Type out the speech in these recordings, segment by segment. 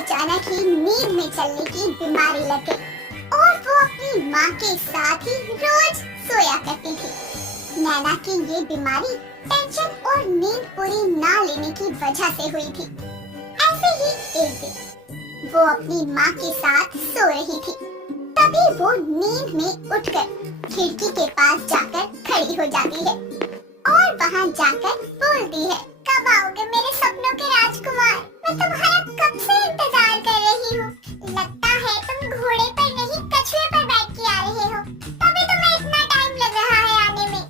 अचानक ही नींद में चलने की बीमारी लग गई और वो अपनी माँ के साथ ही रोज सोया करती थी। नैना की ये बीमारी टेंशन और नींद पूरी ना लेने की वजह से हुई थी। ऐसे ही एक दिन वो अपनी माँ के साथ सो रही थी, तभी वो नींद में उठकर खिड़की के पास जाकर खड़ी हो जाती है और वहाँ जाकर बोलती है, कब आओगे मेरे सपनों के राजकुमार? मैं तुम्हारा कब से इंतजार कर रही हूँ। लगता है तुम घोड़े पर नहीं कछुए पर बैठ के आ रहे हो, तभी तुम्हें इतना टाइम लग रहा है आने में।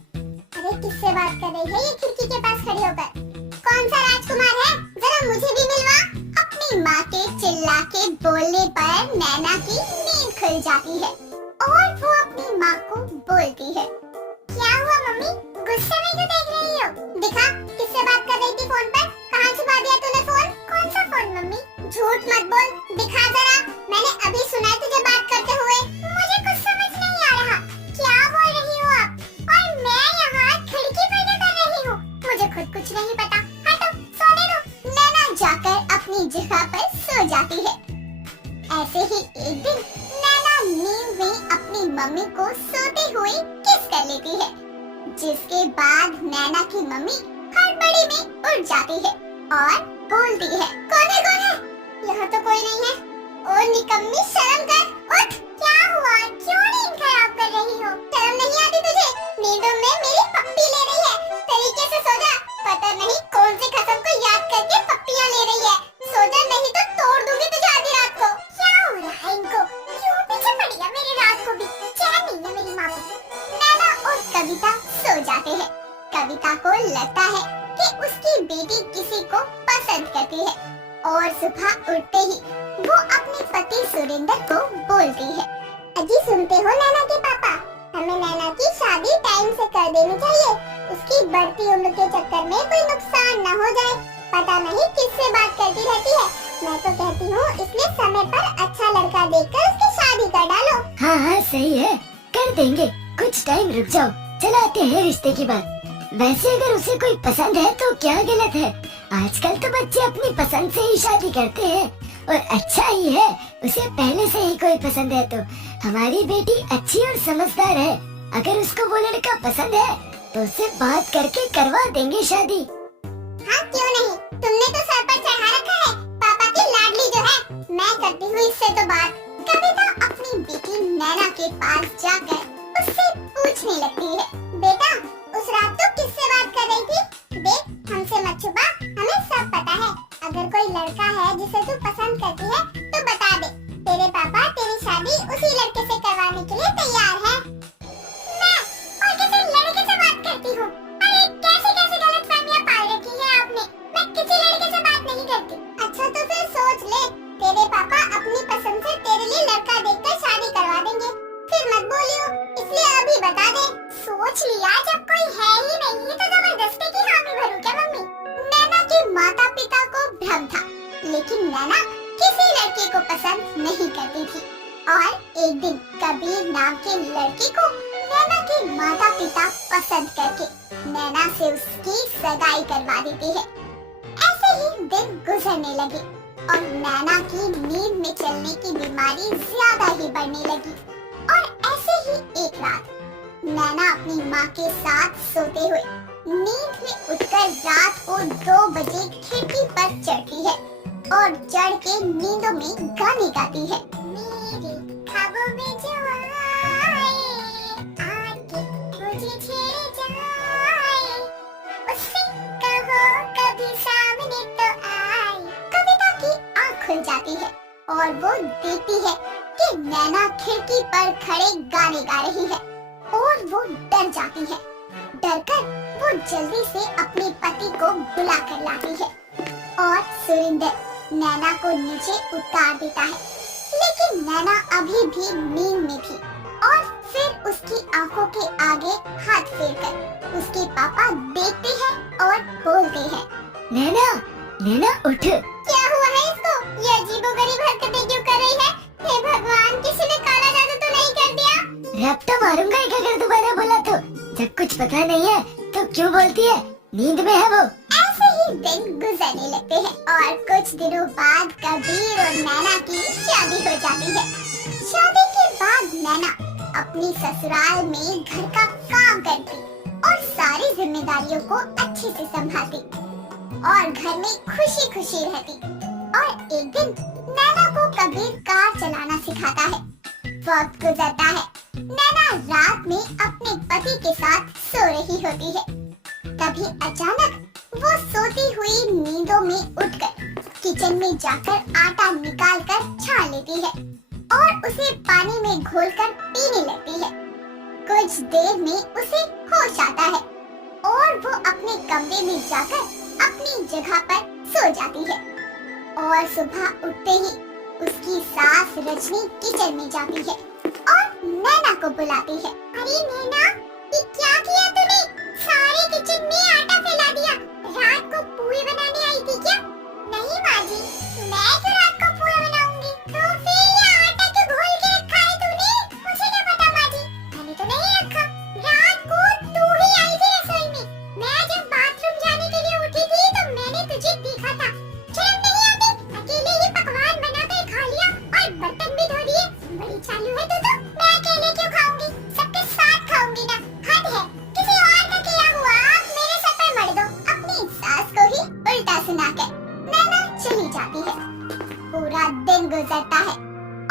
अरे किससे बात कर रही है ये खिड़की के पास खड़ी होकर? कौन सा राजकुमार है, जरा मुझे भी मिलवा। अपनी माँ के चिल्ला के बोलने पर नैना की नींद खुल जाती है और वो अपनी माँ को बोलती है, क्या हुआ मम्मी, गुस्से में क्यों देख रही हो? दिखा किससे बात कर रही थी फोन पर? कहाँ छुपा दिया तूने फोन? कौन सा फोन मम्मी? झूठ मत बोल, दिखा जरा। मैंने अभी सुना है तुझे बात करते हुए। मुझे कुछ समझ नहीं आ रहा, क्या बोल रही हो आप? और मैं यहाँ खिड़की पर क्या कर रही हूँ? मुझे खुद कुछ नहीं पता, हटो सोने दो। नैना जाकर अपनी जगह पर सो जाती है। ऐसे ही एक दिन नैना नींद में अपनी मम्मी को सोते हुए किस कर लेती है, जिसके बाद नैना की मम्मी हड़बड़ी में उठ जाती है और बोलती है, कौन है? यहाँ तो कोई नहीं है। ओ निकम्मी, शर्म कर, उठ। क्या हुआ, क्यों नींद खराब कर रही हो? शर्म नहीं आती तुझे? नींदों में मेरी पप्पी ले रही है, तरीके से सो जा। पता नहीं कौन सी कसम को याद करके पप्पियाँ ले रही है। सो जा नहीं तो तोड़ दूंगी तुझे आधी रात को। क्या हो रहा है इनको, क्यों पीछे पड़ गया मेरी रात को भी? चैन नहीं है मेरी माँ को। नैना और कविता सो जाते हैं। कविता को लगता है कि उसकी बेटी किसी को पसंद करती है और सुबह उठते ही वो अपने पति सुरेंद्र को बोलती है, अजी सुनते हो नैना के पापा, हमें नैना की शादी टाइम से कर देनी चाहिए। उसकी बढ़ती उम्र के चक्कर में कोई नुकसान न हो जाए। पता नहीं किससे बात करती रहती है। मैं तो कहती हूँ इसलिए समय पर अच्छा लड़का देखकर उसकी शादी कर डालो। हाँ सही है, कर देंगे। कुछ टाइम रुक जाओ, चलाते हैं रिश्ते की बात। वैसे अगर उसे कोई पसंद है तो क्या गलत है? आजकल तो बच्चे अपनी पसंद से ही शादी करते हैं और अच्छा ही है। उसे पहले से ही कोई पसंद है तो हमारी बेटी अच्छी और समझदार है। अगर उसको वो लड़का पसंद है तो उससे बात करके करवा देंगे शादी। हाँ क्यों नहीं, तुमने तो सर पर चढ़ा रखा है पापा की लाडली जो है। मैं करती हूँ इससे तो बात। कविता अपनी बेटी नैना के पास जाकर उससे पूछने लगती है, बेटा उस रात तो किससे बात कर रही थी? देख हमसे मत छुपा, हमें सब पता है। अगर कोई लड़का है जिसे तू पसंद करती है तो बता दे, तेरे पापा तेरी शादी उसी लड़के से करवाने के लिए तैयार है। मैं और किसी लड़के से बात करती हूँ? अरे कैसे कैसे गलतफहमियां पाल रखी है आपने। मैं किसी लड़के से बात नहीं करती। अच्छा तो फिर सोच ले, तेरे पापा अपनी पसंद से तेरे लिए लड़का देखकर शादी करवा देंगे। फिर मत बोलियो, इसलिए अभी बता दे। सोच लिया जब कोई है ही नहीं तो जबरदस्ती की हामी भरूं क्या मम्मी? नैना के माता पिता को भ्रम था, लेकिन नैना किसी लड़के को पसंद नहीं करती थी और एक दिन कबीर नाम के लड़के को नैना के माता पिता पसंद करके नैना से उसकी सगाई करवा देती है। ऐसे ही दिन गुजरने लगे और नैना की नींद में चलने की बीमारी ज्यादा ही बढ़ने लगी। और ऐसे ही एक रात नैना अपनी माँ के साथ सोते हुए नींद में उठकर रात को 2 बजे खिड़की पर चढ़ती है और चढ़ के नींदों में गाने गाती है, मेरे ख्वाबों में जो आए आके मुझे छेड़ जाए, उससे कहो कभी सामने तो आए। कविता की आँख खुल जाती है और वो देखती है कि नैना खिड़की पर खड़े गाने गा रही है और वो डर जाती है। डरकर वो जल्दी से अपने पति को बुला कर लाती है और सुरेंद्र नैना को नीचे उतार देता है। लेकिन नैना अभी भी नींद में थी और फिर उसकी आंखों के आगे हाथ फेरकर उसके पापा देखते हैं और बोलते हैं, नैना नैना उठ। क्या हुआ है इसको? ये अजीबोगरीब हरकतें क्यों कर रही है? हे भगवान, किसी ने काला जादू तो नहीं कर दिया? रफ्ता मारूंगा एक अगर दोबारा बोला तो। जब कुछ पता नहीं है तो क्यों बोलती है? नींद में है वो। ऐसे ही दिन गुजरने लगते हैं और कुछ दिनों बाद कबीर और नैना की शादी हो जाती है। शादी के बाद नैना अपनी ससुराल में घर का काम करती और सारी जिम्मेदारियों को अच्छे से संभालती और घर में खुशी खुशी रहती। और एक दिन नैना को कबीर कार चलाना सिखाता है। वक्त गुजरता है, नैना रात में अपने पति के साथ सो रही होती है। तभी अचानक वो सोती हुई नींदों में उठकर किचन में जाकर आटा निकालकर छान लेती है और उसे पानी में घोलकर पीने लगती है। कुछ देर में उसे होश आता है और वो अपने कमरे में जाकर अपनी जगह पर सो जाती है। और सुबह उठते ही उसकी सास रजनी किचन में जाती है और नैना को बुलाती है। अरे नैना, ये क्या किया तूने? सारे किचन में आटा फैला दिया। रात को पुए बनाने आई थी क्या? नहीं माँ जी, मैं क्यों रात को पुए बनाऊंगी? तो फिर ये आटा क्यों घोल के रखा है तूने? मुझे क्या पता माँ जी, मैंने तो नहीं रखा। रात को तू ही आई थी रसोई में। मैं जब बाथरूम जाने के लिए उठी थी तो मैंने तुझे देखा था। शर्म नहीं आती? अकेले ही पकवान बनाकर खा लिया और बर्तन भी धो दिए। बड़ी चालू है तू तो। मैं अकेले क्यों खाऊंगी? सबके साथ खाऊंगी ना। हद है, किसी और का किया हुआ आप मेरे सर पर मर दो। अपनी सास को ही उल्टा सुनाकर नैना चली जाती है। पूरा दिन गुजरता है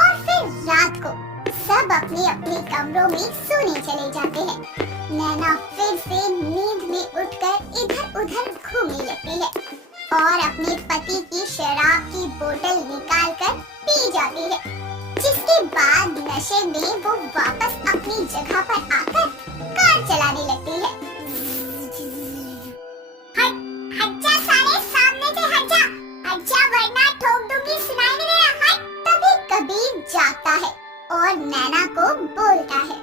और फिर रात को सब अपने अपने कमरों में सोने चले जाते हैं। नैना फिर से नींद में उठकर इधर उधर घूमने लगती है और अपने पति की शराब की बोतल निकालकर पी जाती है। जिसके बाद नशे में वो वापस अपनी जगह पर आकर कार चलाने लगती है। हट जा साले, सामने से हट जा। हट जा वरना ठोक दूंगी, सुनाई नहीं दे रहा? हट। तभी कबीर जागता है और नैना को बोलता है।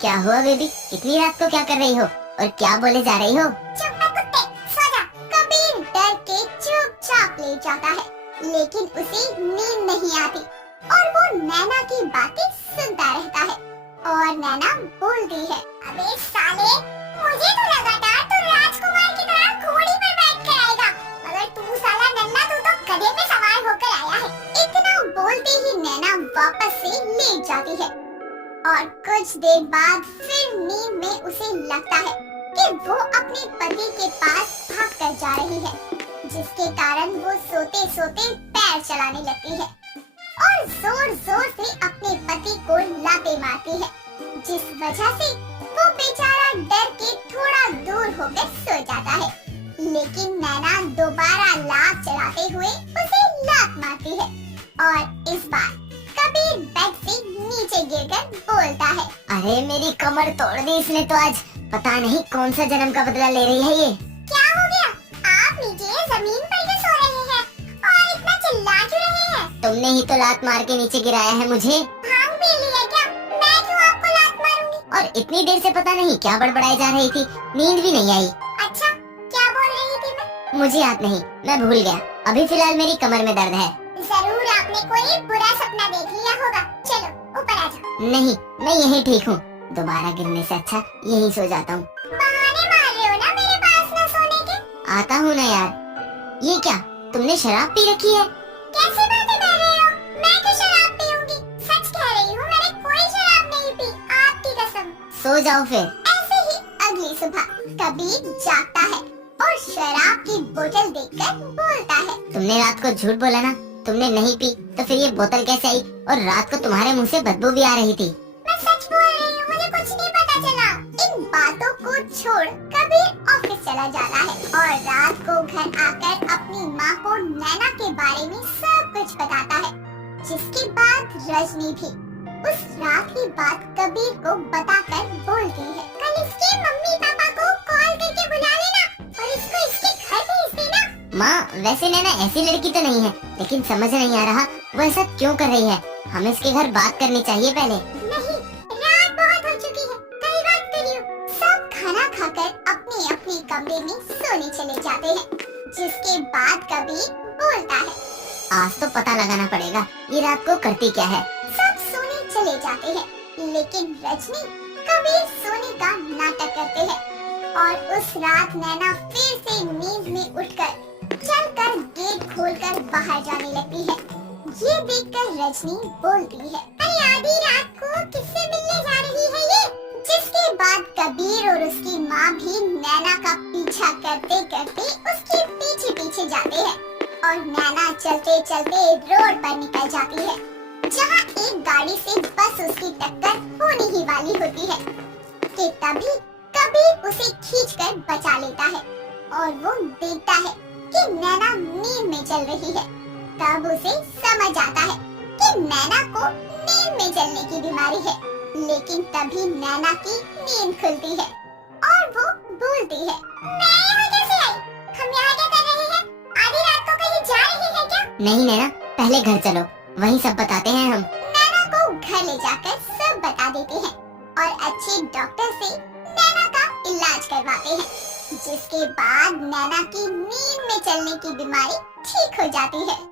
क्या हुआ बेबी, इतनी रात को क्या कर रही हो और क्या बोले जा रही हो? चुप है कुत्ते, सो जा। कबीर डर के चुपचाप ले जाता है, लेकिन उसे नींद नहीं आती और वो नैना की बातें सुनता रहता है। और नैना बोलती है, अबे साले, मुझे तो लगा था तू राजकुमार की तरह घोड़ी पर बैठ कर आएगा, मगर तू साला नन्हा, तू तो गधे पे सवार होकर आया है। इतना बोलते ही नैना वापस से लेट जाती है और कुछ देर बाद फिर नींद में उसे लगता है कि वो अपने पति के पास भागकर जा रही है, जिसके कारण वो सोते सोते पैर चलाने लगती है और जोर जोर से अपने पति को लाते मारती है, जिस वजह से वो बेचारा डर के थोड़ा दूर होकर सो जाता है। लेकिन नैना दोबारा लात चलाते हुए उसे लात मारती है और इस बार कबीर बेड से नीचे गिरकर बोलता है, अरे मेरी कमर तोड़ दी इसने तो आज। पता नहीं कौन सा जन्म का बदला ले रही है ये। क्या हो गया? आप नीचे जमीन पर क्यों सो रहे हैं और इतना चिल्ला क्यों रहे हैं? तुमने ही तो लात मार के नीचे गिराया है मुझे। भांग पी ली है क्या? मैं क्यों आपको लात मारूंगी? और इतनी देर से पता नहीं क्या बड़बड़ाई जा रही थी, नींद भी नहीं आई। अच्छा, क्या बोल रही थी मैं? मुझे याद नहीं, मैं भूल गया। अभी फिलहाल मेरी कमर में दर्द है। जरूर आपने कोई बुरा सपना देख लिया होगा। चलो ऊपर आ जाओ। नहीं, मैं यहीं ठीक हूँ। दोबारा गिरने से अच्छा यहीं सो जाता हूँ। बहाने मार रहे हो ना मेरे पास न सोने के। आता हूँ ना यार। ये क्या, तुमने शराब पी रखी है? कैसी बातें कर रहे हो? मैं क्यों शराब पीऊंगी? सच कह रही हूँ, मैंने कोई शराब नहीं पी, आपकी कसम। सो जाओ फिर। ऐसे ही अगली सुबह कबीर जागता है और शराब की बोतल देखकर बोलता है, तुमने रात को झूठ बोला ना, तुमने नहीं पी तो फिर ये बोतल कैसे आई? और रात को तुम्हारे मुंह से बदबू भी आ रही थी। मैं सच बोल रही हूँ, मुझे कुछ नहीं पता चला। इन बातों को छोड़ कबीर ऑफिस चला जाता है और रात को घर आकर अपनी माँ को नैना के बारे में सब कुछ बताता है, जिसके बाद रजनी भी उस रात की बात कबीर को बताकर बोलती है, कल इसके मम्मी पापा को कॉल करके बुला लेना और इसको इसके घर भेज देना। माँ, वैसे नैना ऐसी लड़की तो नहीं है, लेकिन समझ नहीं आ रहा वो ऐसा क्यों कर रही है। हमें इसके घर बात करनी चाहिए पहले। नहीं, रात बहुत हो चुकी है, कल बात करियो। सब खाना खाकर अपने अपने कमरे में सोने चले जाते हैं, जिसके बाद कबीर बोलता है, आज तो पता लगाना पड़ेगा ये रात को करती क्या है। सब सोने चले जाते हैं, लेकिन रजनी कबीर सोने का नाटक करते हैं और उस रात नैना फिर से नींद नींद में उठकर चलकर गेट खोलकर बाहर जाने लगती है। ये देखकर रजनी बोलती है, अरे आधी रात को किससे मिलने जा रही है ये? जिसके बाद कबीर और उसकी माँ भी नैना का पीछा करते करते उसके पीछे पीछे जाते हैं और नैना चलते चलते रोड पर निकल जाती है, जहाँ एक गाड़ी से बस उसकी टक्कर होने ही वाली होती है कि तभी कबीर उसे खींचकर बचा लेता है और वो देखता है कि नैना नींद में चल रही है। तब उसे समझ आता है कि नैना को नींद में चलने की बीमारी है, लेकिन तभी नैना की नींद खुलती है और वो बोलती है, मैं यहाँ कैसे आई? हम यहाँ क्या कर रहे हैं? आधी रात को कहीं जा रही है क्या? नहीं नैना, पहले घर चलो, वहीं सब बताते हैं हम। नैना को घर ले जाकर सब बता देते हैं और अच्छे डॉक्टर से नैना का इलाज करवाते हैं, जिसके बाद नैना की नींद में चलने की बीमारी ठीक हो जाती है।